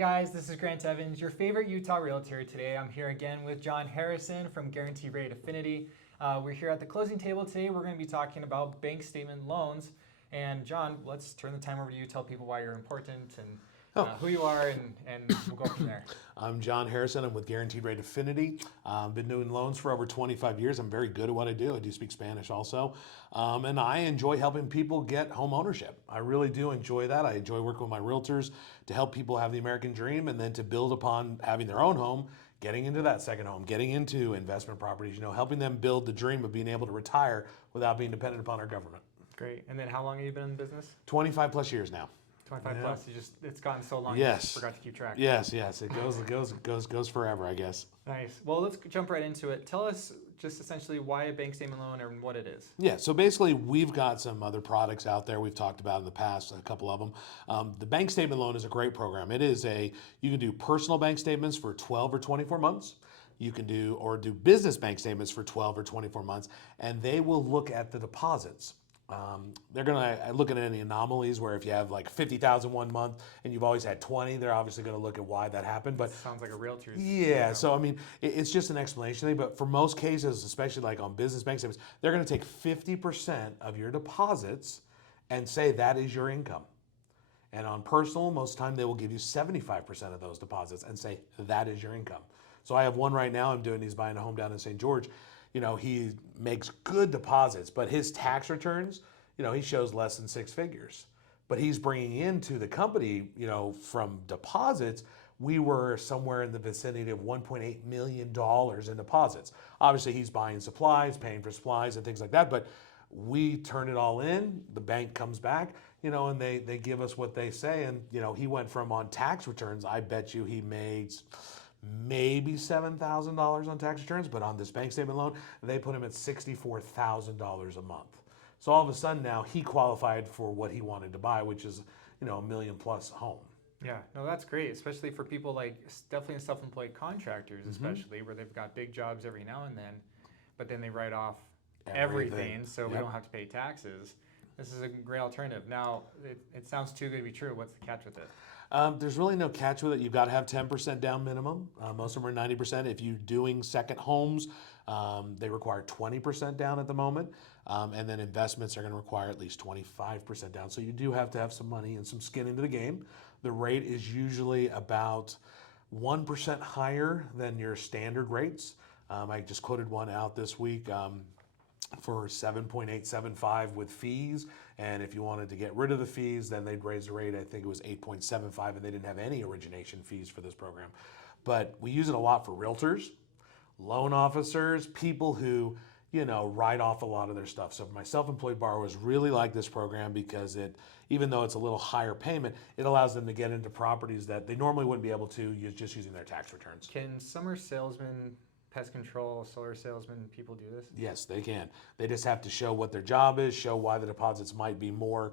guys, this is Grant Evans, your favorite Utah realtor. Today I'm here again with John Harrison from Guarantee Rate Affinity. We're here at the closing table today. We're going to be talking about bank statement loans. And John, let's turn the time over to you. Tell people why you're important and who you are, and we'll go from there. I'm John Harrison. I'm with Guaranteed Rate Affinity. I've been doing loans for over 25 years. I'm very good at what I do. I do speak Spanish also. And I enjoy helping people get home ownership. I really do enjoy that. I enjoy working with my realtors to help people have the American dream and then to build upon having their own home, getting into that second home, getting into investment properties, helping them build the dream of being able to retire without being dependent upon our government. Great. And then how long have you been in business? 25 plus years now. 25 plus. It's gotten so long. Yes. You just forgot to keep track. Yes. It goes forever, I guess. Nice. Well, let's jump right into it. Tell us just essentially why a bank statement loan and what it is. Yeah, so basically we've got some other products out there we've talked about in the past, a couple of them. The bank statement loan is a great program. You can do personal bank statements for 12 or 24 months. You can do business bank statements for 12 or 24 months, and they will look at the deposits. They're going to look at any anomalies where if you have like 50,000 one month and you've always had 20, they're obviously going to look at why that happened. But sounds like a realtor's. Yeah, so I mean, it's just an explanation thing. But for most cases, especially like on business bank statements, they're going to take 50% of your deposits and say that is your income. And on personal, most of the time they will give you 75% of those deposits and say that is your income. So I have one right now. He's buying a home down in St. George. He makes good deposits, but his tax returns, he shows less than six figures. But he's bringing into the company, from deposits, we were somewhere in the vicinity of $1.8 million in deposits. Obviously, he's buying supplies, paying for supplies and things like that, but we turn it all in, the bank comes back, and they give us what they say. And, he went from on tax returns, I bet you he makes maybe $7,000 on tax returns, but on this bank statement loan, they put him at $64,000 a month. So all of a sudden now he qualified for what he wanted to buy, which is, $1 million plus home. Yeah, no, that's great, especially for people like definitely self-employed contractors, especially where they've got big jobs every now and then, but then they write off everything so we don't have to pay taxes. This is a great alternative. Now, it sounds too good to be true. What's the catch with it? There's really no catch with it. You've got to have 10% down minimum. Most of them are 90%. If you're doing second homes, they require 20% down at the moment. And then investments are going to require at least 25% down. So you do have to have some money and some skin into the game. The rate is usually about 1% higher than your standard rates. I just quoted one out this week. For 7.875 with fees, and if you wanted to get rid of the fees, then they'd raise the rate. I think it was 8.75, and they didn't have any origination fees for this program. But we use it a lot for realtors, loan officers, people who write off a lot of their stuff. So my self-employed borrowers really like this program because even though it's a little higher payment, it allows them to get into properties that they normally wouldn't be able to just using their tax returns. Can summer salesmen, pest control, solar salesmen, people do this? Yes, they can. They just have to show what their job is, show why the deposits might be more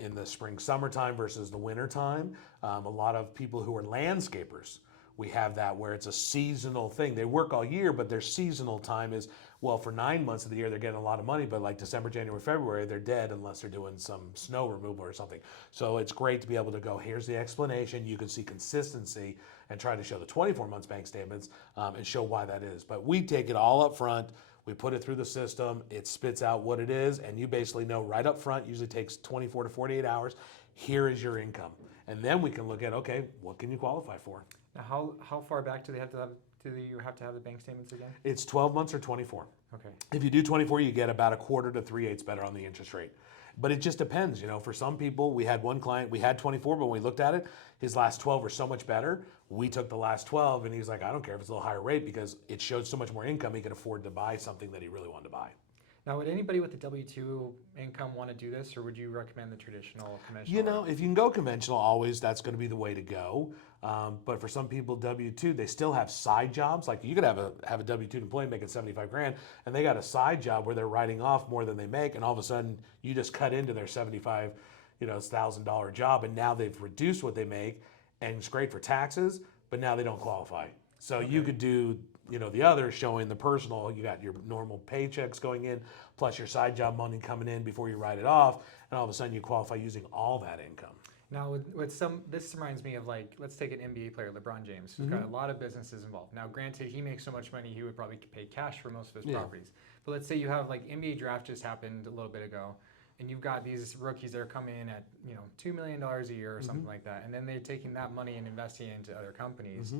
in the spring, summertime versus the winter time. A lot of people who are landscapers, we have that where it's a seasonal thing. They work all year, but their seasonal time is, for 9 months of the year, they're getting a lot of money, but like December, January, February, they're dead unless they're doing some snow removal or something. So it's great to be able to go, here's the explanation. You can see consistency and try to show the 24 months bank statements and show why that is. But we take it all up front. We put it through the system. It spits out what it is, and you basically know right up front, usually takes 24 to 48 hours, here is your income. And then we can look at, okay, what can you qualify for? Now, how far back do you have to have the bank statements again? It's 12 months or 24. Okay. If you do 24, you get about a quarter to 3/8 better on the interest rate. But it just depends. For some people, we had one client, we had 24, but when we looked at it, his last 12 were so much better. We took the last 12, and he's like, I don't care if it's a little higher rate because it showed so much more income, he could afford to buy something that he really wanted to buy. Now, would anybody with a W-2 income want to do this, or would you recommend the traditional conventional? If you can go conventional, always that's going to be the way to go. But for some people, W-2, they still have side jobs. Like you could have a W-2 employee making 75 grand, and they got a side job where they're writing off more than they make, and all of a sudden you just cut into their $75,000 job, and now they've reduced what they make, and it's great for taxes, but now they don't qualify. So you could do the other, showing the personal, you got your normal paychecks going in, plus your side job money coming in before you write it off, and all of a sudden you qualify using all that income. Now, with some, this reminds me of like, let's take an NBA player, LeBron James, who's got a lot of businesses involved. Now, granted, he makes so much money, he would probably pay cash for most of his Yeah. properties. But let's say you have like NBA draft just happened a little bit ago, and you've got these rookies that are coming in at $2 million a year or something like that, and then they're taking that money and investing it into other companies.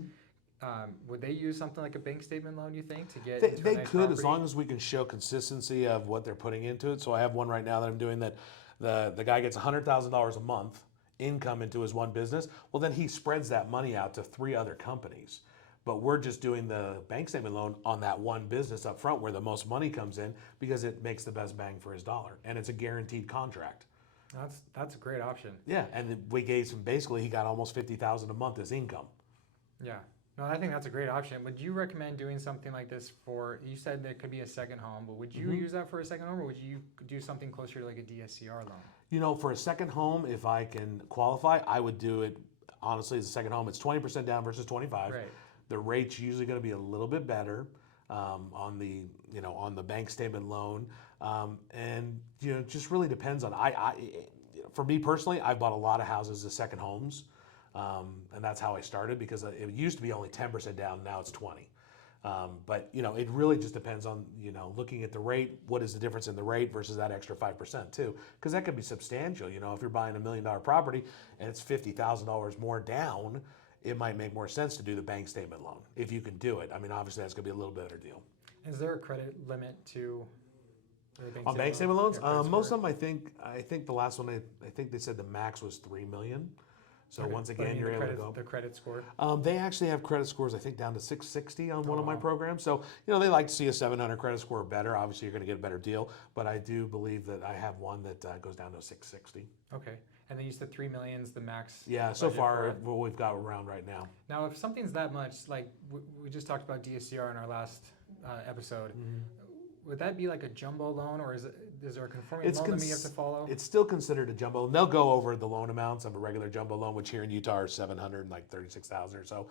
Would they use something like a bank statement loan, you think, to get into a They nice could, as property? long as we can show consistency of what they're putting into it. So I have one right now that I'm doing that the guy gets $100,000 a month income into his one business. Well, then he spreads that money out to 3 other companies. But we're just doing the bank statement loan on that one business up front where the most money comes in because it makes the best bang for his dollar. And it's a guaranteed contract. That's a great option. Yeah, and we gave him, basically he got almost $50,000 a month as income. Yeah. No, I think that's a great option. Would you recommend doing something like this for, you said there could be a second home, but would you use that for a second home, or would you do something closer to like a DSCR loan? You know, for a second home, if I can qualify, I would do it honestly as a second home. It's 20% down versus 25. Right. The rate's usually going to be a little bit better on the on the bank statement loan, and it just really depends on for me personally, I've bought a lot of houses as second homes, and that's how I started because it used to be only 10% down, now it's 20. But it really just depends on looking at the rate. What is the difference in the rate versus that extra 5% too? Because that could be substantial. If you're buying $1 million property and it's $50,000 more down, it might make more sense to do the bank statement loan if you can do it. I mean, obviously that's going to be a little better deal. Is there a credit limit to the On bank statement loans, Yeah, credit most score? of them, I think the last one, I think they said the max was 3 million. So Okay, once but I again, mean, you're the able to credit- go. The credit score. They actually have credit scores, I think, down to 660 on one of my wow. programs. So, they like to see a 700 credit score or better. Obviously, you're going to get a better deal. But I do believe that I have one that goes down to 660. Okay. And then you said 3 million's the max. Yeah, so budget for far, it. what we've got around right now. Now, if something's that much, like we just talked about DSCR in our last episode, would that be like a jumbo loan, or is there a conforming loan that we have to follow? It's still considered a jumbo. And they'll go over the loan amounts of a regular jumbo loan, which here in Utah are 736,000 or so.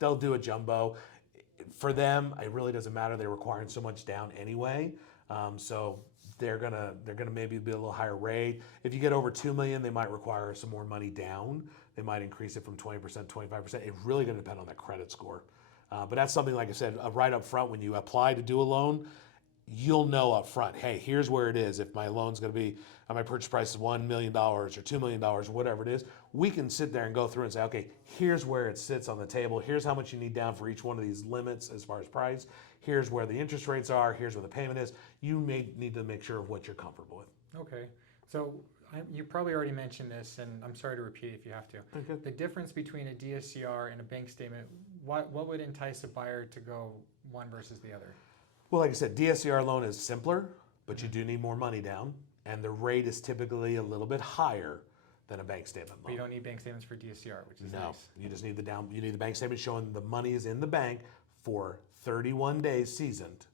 They'll do a jumbo. For them, it really doesn't matter. They're requiring so much down anyway. So they're gonna maybe be a little higher rate. If you get over 2 million, they might require some more money down. They might increase it from 20%, 25%. It's really gonna depend on that credit score. But that's something, like I said, right up front when you apply to do a loan, you'll know up front, hey, here's where it is. If my loan's going to be, my purchase price is $1 million or $2 million, whatever it is, we can sit there and go through and say, okay, here's where it sits on the table. Here's how much you need down for each one of these limits as far as price. Here's where the interest rates are. Here's where the payment is. You may need to make sure of what you're comfortable with. Okay. So you probably already mentioned this, and I'm sorry to repeat if you have to. Okay. The difference between a DSCR and a bank statement, what would entice a buyer to go one versus the other? Well, like I said, DSCR loan is simpler, but you do need more money down, and the rate is typically a little bit higher than a bank statement But you loan. don't need bank statements for DSCR, which is No, nice. you just need you need the bank statement showing the money is in the bank for 31 days seasoned.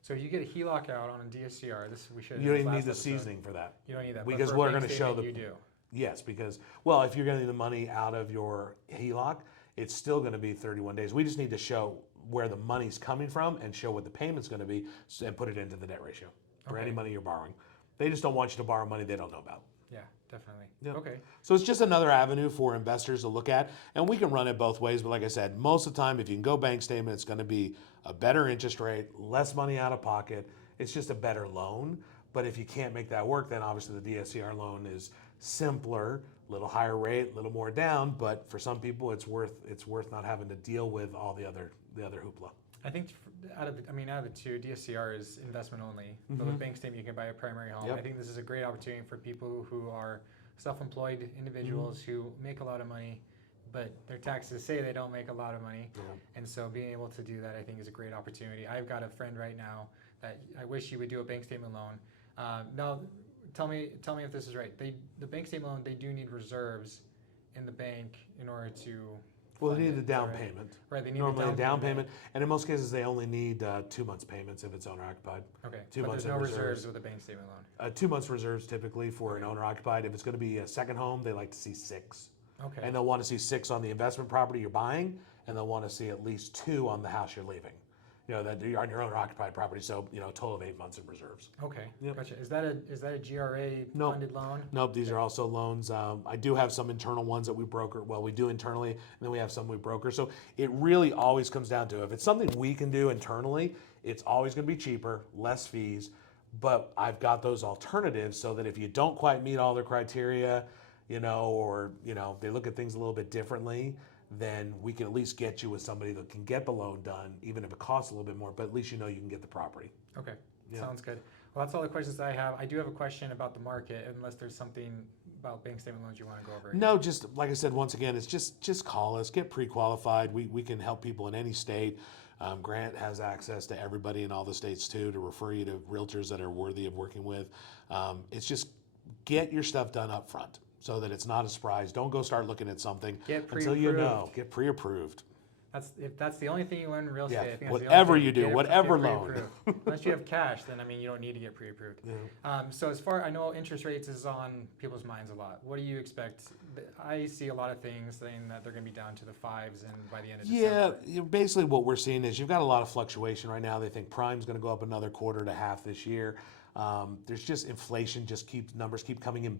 So if you get a HELOC out on a DSCR, we should. You don't even need the seasoning for that. You don't need that. Because but for a we're bank gonna show statement, the- You do. Yes, because, well, if you're getting the money out of your HELOC, it's still going to be 31 days. We just need to show where the money's coming from and show what the payment's going to be and put it into the debt ratio for any Okay. money you're borrowing. They just don't want you to borrow money they don't know about. Yeah, definitely. Yep. Okay. So it's just another avenue for investors to look at, and we can run it both ways. But like I said, most of the time, if you can go bank statement, it's going to be a better interest rate, less money out of pocket. It's just a better loan. But if you can't make that work, then obviously the DSCR loan is simpler, a little higher rate, a little more down. But for some people, it's worth not having to deal with all the other hoopla. I think out of the two, DSCR is investment only. But with bank statement, you can buy a primary home. Yep. I think this is a great opportunity for people who are self-employed individuals who make a lot of money, but their taxes say they don't make a lot of money. Yeah. And so being able to do that, I think, is a great opportunity. I've got a friend right now that I wish he would do a bank statement loan. Now, tell me if this is right. The bank statement loan, they do need reserves in the bank in order to. Well, they fund need it, the is down that right? payment. Right, they need Normally the a down payment, and in most cases, they only need 2 months payments if it's owner occupied. Okay, 2 but months there's in no reserves. reserves with a bank statement loan. 2 months reserves typically for an owner occupied. If it's going to be a second home, they like to see 6. Okay. And they'll want to see 6 on the investment property you're buying, and they'll want to see at least 2 on the house you're leaving. that you're on your own occupied property. So, a total of 8 months in reserves. Okay, Yep. gotcha. Is that a GRA No. funded loan? Nope, these are also loans. I do have some internal ones that we broker. Well, we do internally, and then we have some we broker. So it really always comes down to if it's something we can do internally, it's always going to be cheaper, less fees. But I've got those alternatives so that if you don't quite meet all their criteria, or they look at things a little bit differently, then we can at least get you with somebody that can get the loan done, even if it costs a little bit more. But at least you can get the property. Okay, Yeah. sounds good. Well, that's all the questions that I have. I do have a question about the market, unless there's something about bank statement loans you want to go over. No, just like I said, once again, it's just call us, get pre-qualified. We can help people in any state. Grant has access to everybody in all the states too to refer you to realtors that are worthy of working with. It's just get your stuff done up front so that it's not a surprise. Don't go start looking at something Get until you know. pre-approved. Get pre-approved. If that's the only thing you learn in real estate, Yeah, I think that's the only whatever thing. you do, Get whatever pre-approved. loan. Unless you have cash, then you don't need to get pre-approved. Yeah. So as far I know, interest rates is on people's minds a lot. What do you expect? I see a lot of things saying that they're going to be down to the 5s and by the end of December. Basically what we're seeing is you've got a lot of fluctuation right now. They think prime's going to go up another quarter to half this year. There's just inflation, numbers keep coming in,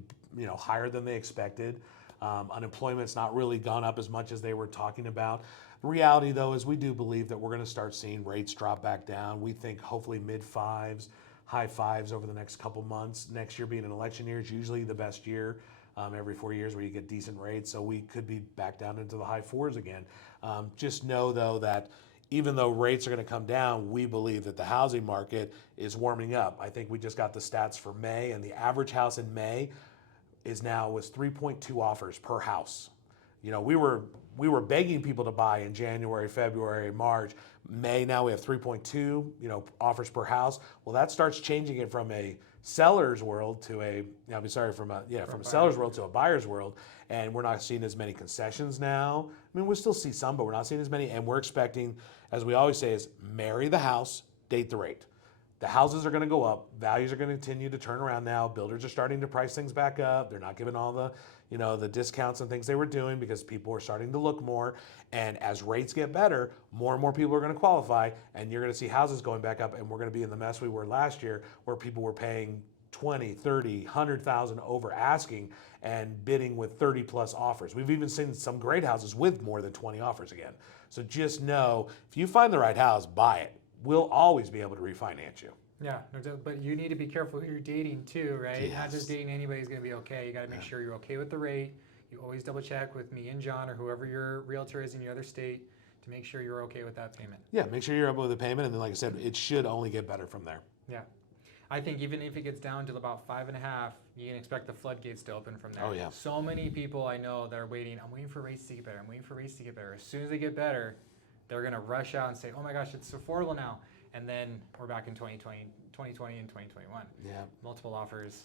higher than they expected. Unemployment's not really gone up as much as they were talking about. The reality, though, is we do believe that we're going to start seeing rates drop back down. We think hopefully mid-5s, high-5s over the next couple months. Next year being an election year is usually the best year every 4 years where you get decent rates. So we could be back down into the high 4s again. Just know, though, that even though rates are going to come down, we believe that the housing market is warming up. I think we just got the stats for May, and the average house in May was 3.2 offers per house. We were begging people to buy in January, February, March. May, now we have 3.2, offers per house. Well, that starts changing it from a seller's world to from a seller's world to a buyer's world. And we're not seeing as many concessions now. I mean, we'll still see some, but we're not seeing as many. And we're expecting, as we always say, is marry the house, date the rate. The houses are going to go up. Values are going to continue to turn around now. Builders are starting to price things back up. They're not giving all the discounts and things they were doing because people are starting to look more. And as rates get better, more and more people are going to qualify, and you're going to see houses going back up. And we're going to be in the mess we were last year, where people were paying 20, 30, 100,000 over asking and bidding with 30 plus offers. We've even seen some great houses with more than 20 offers again. So just know, if you find the right house, buy it. We'll always be able to refinance you. Yeah, no doubt, but you need to be careful who you're dating too, right? Yes. Not just dating anybody's going to be okay. You got to make sure you're okay with the rate. You always double check with me and John or whoever your realtor is in your other state to make sure you're okay with that payment. Yeah, make sure you're up with the payment, and then, like I said, it should only get better from there. Yeah. I think even if it gets down to about 5.5, you can expect the floodgates to open from there. Oh, yeah. So many people I know that are waiting. I'm waiting for rates to get better. I'm waiting for rates to get better. As soon as they get better, they're going to rush out and say, oh my gosh, it's affordable now. And then we're back in 2020 and 2021. Yeah. Multiple offers,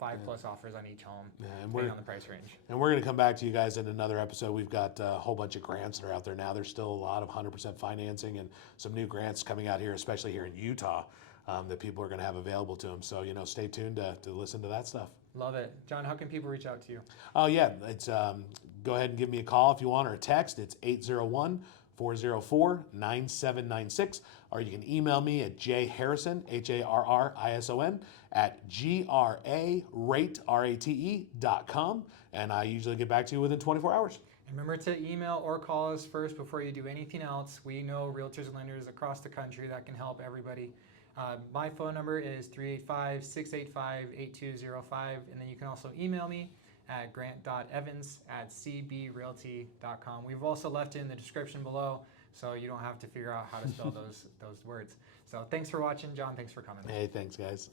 5+ offers on each home, Yeah, depending on the price range. And we're going to come back to you guys in another episode. We've got a whole bunch of grants that are out there now. There's still a lot of 100% financing and some new grants coming out here, especially here in Utah, that people are going to have available to them. So, stay tuned to listen to that stuff. Love it. John, how can people reach out to you? Oh, yeah. It's go ahead and give me a call if you want, or a text. It's 801-404-9796. Or you can email me at jharrison, HARRISON, at grarate.com. And I usually get back to you within 24 hours. And remember to email or call us first before you do anything else. We know realtors and lenders across the country that can help everybody. My phone number is 385-685-8205. And then you can also email me at grant.evans@cbrealty.com. We've also left it in the description below, so you don't have to figure out how to spell those words. So thanks for watching, John. Thanks for coming. Hey, thanks, guys.